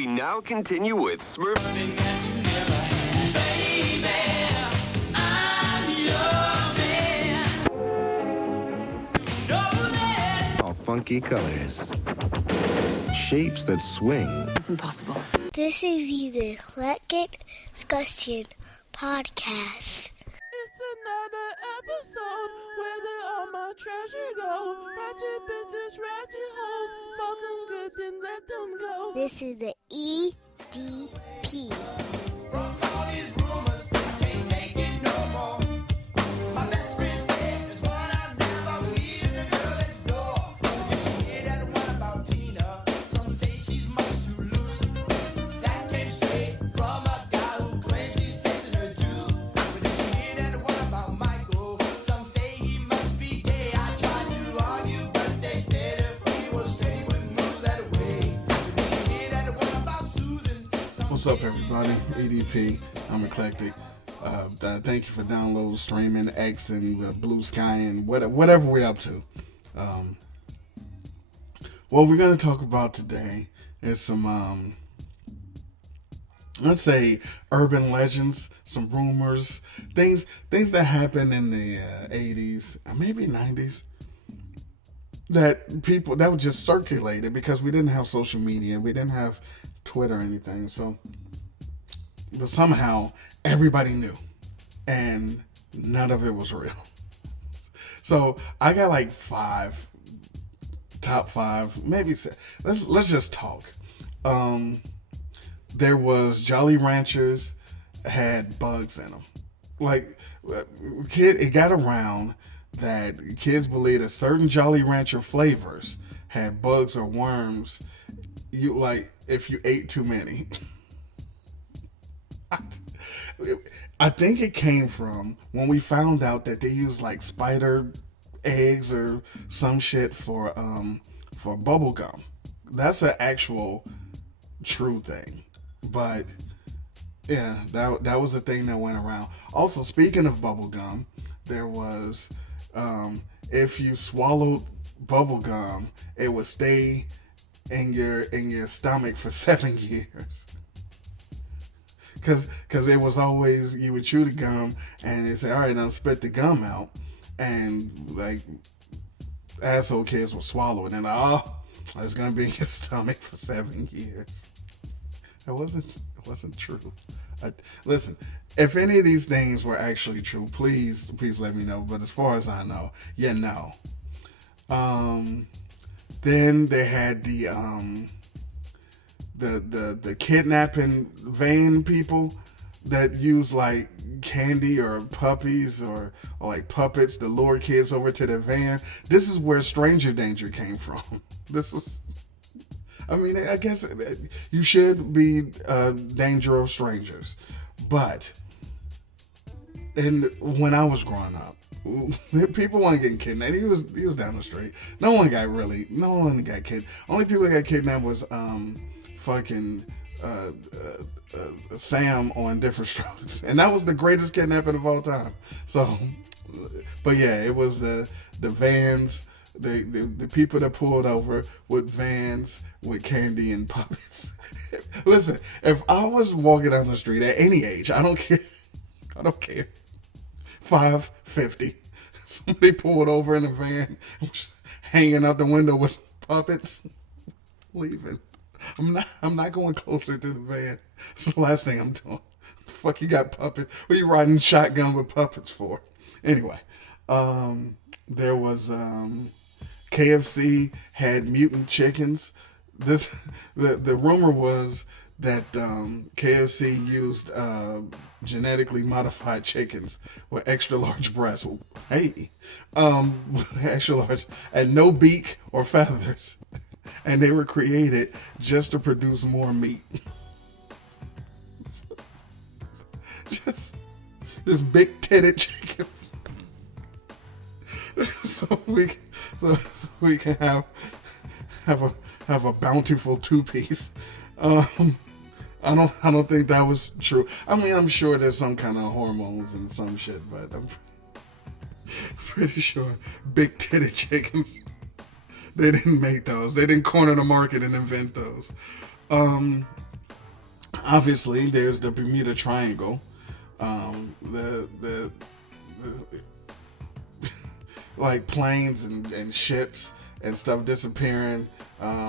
We now continue with Smurf. All funky colors. Shapes that swing. It's impossible. This is the Eclectic Discussion Podcast. It's another episode where did all my treasure go? Ratchet bitches, ratchet hoes, fuck them good, then let them go. This is the EDP. From all these rumors, I can't take it no more. My best friend said there's one I never meet, the girl next door. You hear that one about Tina? Some say she's much too loose. That came straight from a guy who claims he's tasting her juice. But if you hear that one about Michael, some say he must be gay. I tried to argue, but they said if he was straight, he wouldn't move that way. But if you hear that one about Susan, What's up, everybody? EDP. I'm Eclectic. Thank you for downloading, streaming, X, and Blue Sky, and whatever we're up to. What we're going to talk about today is some, let's say, urban legends, some rumors, things that happened in the 80s, maybe 90s, that would just circulated because we didn't have social media, we didn't have Twitter or anything, but somehow everybody knew, and none of it was real. So I got like top five, maybe six. Let's just talk. There was Jolly Ranchers had bugs in them. Like, it got around that kids believed that certain Jolly Rancher flavors had bugs or worms. You like if you ate too many. I think it came from when we found out that they use like spider eggs or some shit for bubble gum. That's an actual true thing. But yeah, that was the thing that went around. Also, speaking of bubble gum, there was if you swallowed bubble gum, it would stay in your stomach for 7 years. Cause it was always, you would chew the gum and they say, all right, now spit the gum out, and like asshole kids will swallow it and it's gonna be in your stomach for 7 years. It wasn't true. Listen, if any of these things were actually true, please let me know. But as far as I know, no. Then they had the kidnapping van people that use like candy or puppies or like puppets to lure kids over to their van. This is where stranger danger came from. I guess you should be danger of strangers, but when I was growing up, people weren't getting kidnapped. He was down the street. No one got kidnapped. Only people that got kidnapped was fucking Sam on Different Strokes, and that was the greatest kidnapping of all time. So, but yeah, it was the vans, the people that pulled over with vans with candy and puppets. Listen, if I was walking down the street at any age, I don't care, 550, somebody pulled over in a van, hanging out the window with puppets, leaving. I'm not going closer to the van. It's the last thing I'm doing. Fuck, you got puppets? What are you riding shotgun with puppets for? Anyway, there was KFC had mutant chickens. The rumor was that KFC used genetically modified chickens with extra large breasts. Hey, extra large and no beak or feathers. And they were created just to produce more meat. just big titted chickens. so we can have a bountiful 2-piece. I don't think that was true. I mean, I'm sure there's some kind of hormones and some shit, but I'm pretty sure big titted chickens. They didn't make those. They didn't corner the market and invent those. Obviously, there's the Bermuda Triangle. The like planes and ships and stuff disappearing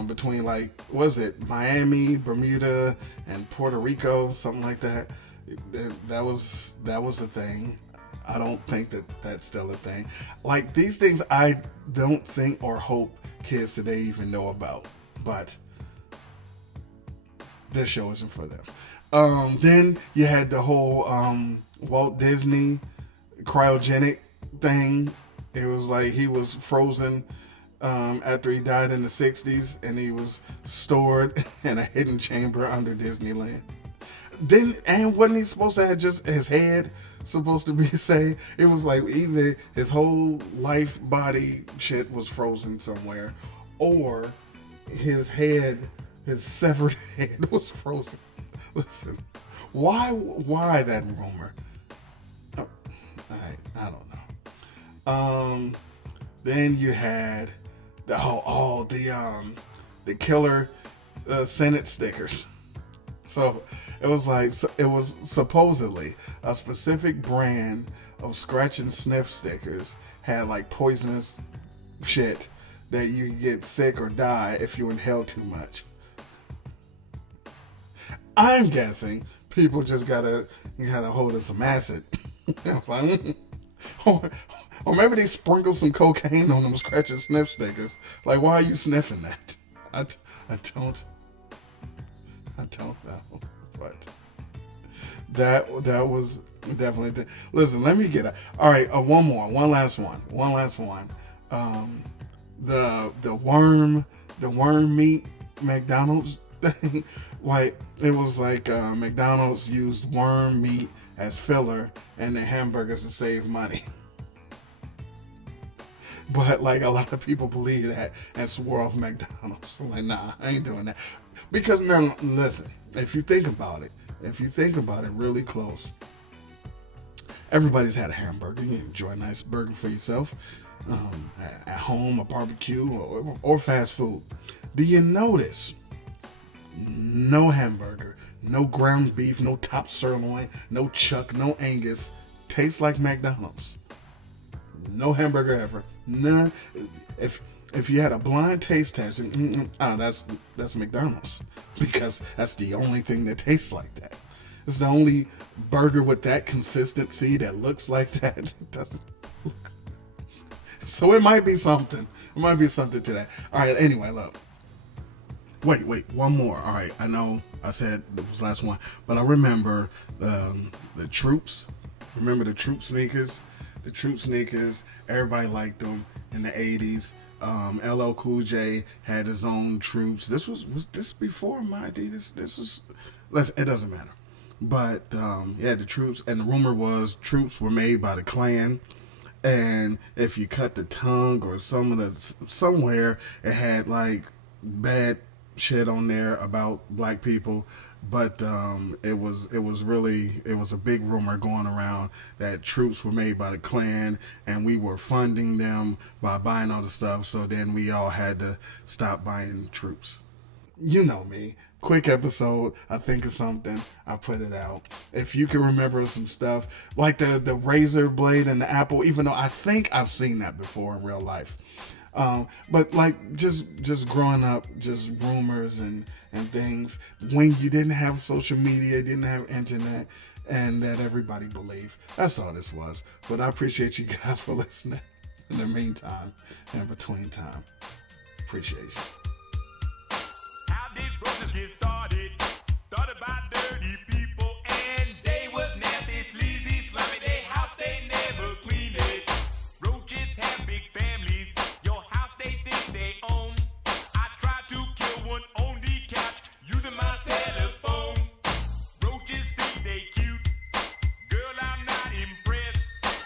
between, like, was it Miami, Bermuda, and Puerto Rico, something like that. That was a thing. I don't think that that's still a thing. Like, these things I don't think or hope kids today even know about. But this show isn't for them. Then you had the whole Walt Disney cryogenic thing. It was like he was frozen after he died in the 60s, and he was stored in a hidden chamber under Disneyland. And wasn't he supposed to have just his head supposed to be saved? It was like either his whole life body shit was frozen somewhere, or his head, his severed head was frozen. Listen, why that rumor? I don't know. Then you had the killer Senate stickers. So it was like, it was supposedly a specific brand of scratch and sniff stickers had like poisonous shit that you could get sick or die if you inhale too much. I'm guessing people just gotta hold of some acid. I was like, or maybe they sprinkled some cocaine on them scratch and sniff stickers. Like, why are you sniffing that? I don't know. But that was definitely listen, let me get it. All right, one last one. The worm meat McDonald's thing. Like, it was like McDonald's used worm meat as filler in their hamburgers to save money. But like, a lot of people believe that and swore off McDonald's. I'm like, nah, I ain't doing that. Because now, listen, if you think about it really close, everybody's had a hamburger. You enjoy a nice burger for yourself, at home, a barbecue, or fast food. Do you notice no hamburger, no ground beef, no top sirloin, no chuck, no Angus tastes like McDonald's? No hamburger ever. None. If you had a blind taste test, that's McDonald's, because that's the only thing that tastes like that. It's the only burger with that consistency that looks like that. It doesn't. So it might be something. It might be something to that. All right. Anyway, look. Wait. One more. All right. I know I said it was the last one, but I remember the Troops. Remember the Troop sneakers? The Troop sneakers. Everybody liked them in the 80s. LL Cool J had his own Troops. Was this before my Adidas? It doesn't matter. But yeah, the Troops, and the rumor was Troops were made by the Klan, and if you cut the tongue or somewhere, it had like bad shit on there about black people. But it was a big rumor going around that Troops were made by the Klan, and we were funding them by buying all the stuff. So then we all had to stop buying Troops. You know me. Quick episode. I think of something, I put it out. If you can remember some stuff like the razor blade and the apple, even though I think I've seen that before in real life. But like just growing up, just rumors and things when you didn't have social media, didn't have internet, and that everybody believed. That's all this was. But I appreciate you guys for listening in the meantime and between time. Appreciate you. How these roaches get started? Started by dirty people, and they was nasty, sleazy, slimy. They house they never clean it. Roaches have big families. Your house they think they own. I tried to kill one on the couch using my telephone. Roaches think they cute. Girl, I'm not impressed.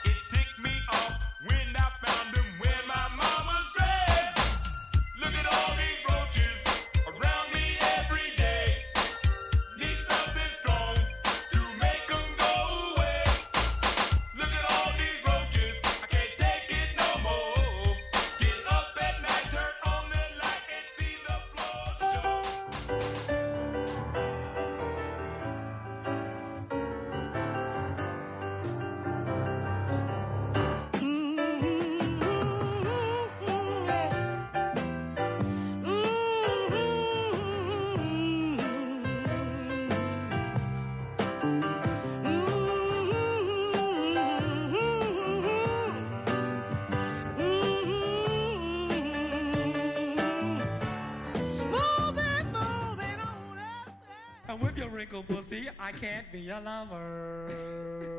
It ticked me off when I found them wearing my mama's dress. Look at all these roaches around me every day. And with your wrinkled pussy, I can't be your lover.